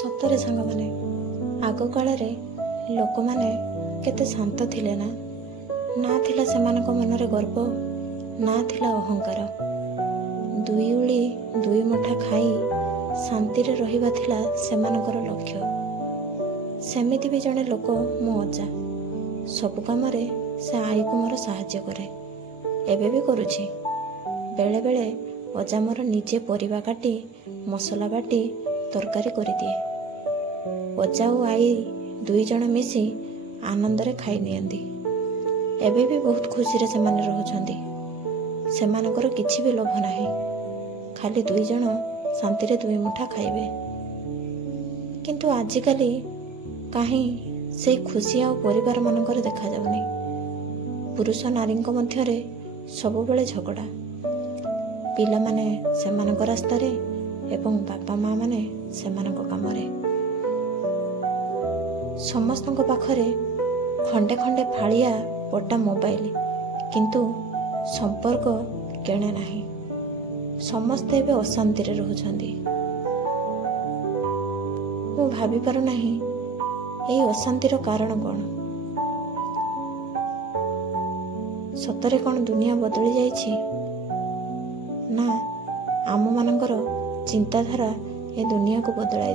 ସତରେ ସାଙ୍ଗମାନେ, ଆଗ କାଳରେ ଲୋକମାନେ କେତେ ଶାନ୍ତ ଥିଲେ ନା। ନା ଥିଲା ସେମାନଙ୍କ ମନରେ ଗର୍ବ, ନା ଥିଲା ଅହଙ୍କାର। ଦୁଇ ଉଳି ଦୁଇ ମୁଠା ଖାଇ ଶାନ୍ତିରେ ରହିବା ଥିଲା ସେମାନଙ୍କର ଲକ୍ଷ୍ୟ। ସେମିତି ବି ଜଣେ ଲୋକ ମୋ ଅଜା। ସବୁ କାମରେ ସେ ଆଈକୁ ମୋର ସାହାଯ୍ୟ କରେ, ଏବେ ବି କରୁଛି। ବେଳେବେଳେ ଅଜା ମୋର ନିଜେ ପରିବା କାଟି ମସଲା ବାଟି ତରକାରୀ କରିଦିଏ। ଅଜା ଓ ଆଈ ଦୁଇ ଜଣ ମିଶି ଆନନ୍ଦରେ ଖାଇ ନିଅନ୍ତି। ଏବେ ବି ବହୁତ ଖୁସିରେ ସେମାନେ ରହୁଛନ୍ତି। ସେମାନଙ୍କର କିଛି ବି ଲୋଭ ନାହିଁ, ଖାଲି ଦୁଇ ଜଣ ଶାନ୍ତିରେ ଦୁଇ ମୁଠା ଖାଇବେ। କିନ୍ତୁ ଆଜିକାଲି କାହିଁ ସେଇ ଖୁସି ଆଉ ପରିବାର ମାନଙ୍କରେ ଦେଖାଯାଉନି। ପୁରୁଷ ନାରୀଙ୍କ ମଧ୍ୟରେ ସବୁବେଳେ ଝଗଡ଼ା। ପିଲାମାନେ ସେମାନଙ୍କ ରାସ୍ତାରେ ଏବଂ ବାପା ମା ମାନେ ସେମାନଙ୍କ କାମରେ। ସମସ୍ତଙ୍କ ପାଖରେ ଖଣ୍ଡେ ଖଣ୍ଡେ ଫାଳିଆ ପଟା ମୋବାଇଲ, କିନ୍ତୁ ସମ୍ପର୍କ କେଣେ ନାହିଁ। ସମସ୍ତେ ଏବେ ଅଶାନ୍ତିରେ ରହୁଛନ୍ତି। ମୁଁ ଭାବିପାରୁନାହିଁ ଏହି ଅଶାନ୍ତିର କାରଣ କ'ଣ। ସତରେ କ'ଣ ଦୁନିଆ ବଦଳି ଯାଇଛି, ନା ଆମମାନଙ୍କର ଚିନ୍ତାଧାରା ଏ ଦୁନିଆକୁ ବଦଳାଇ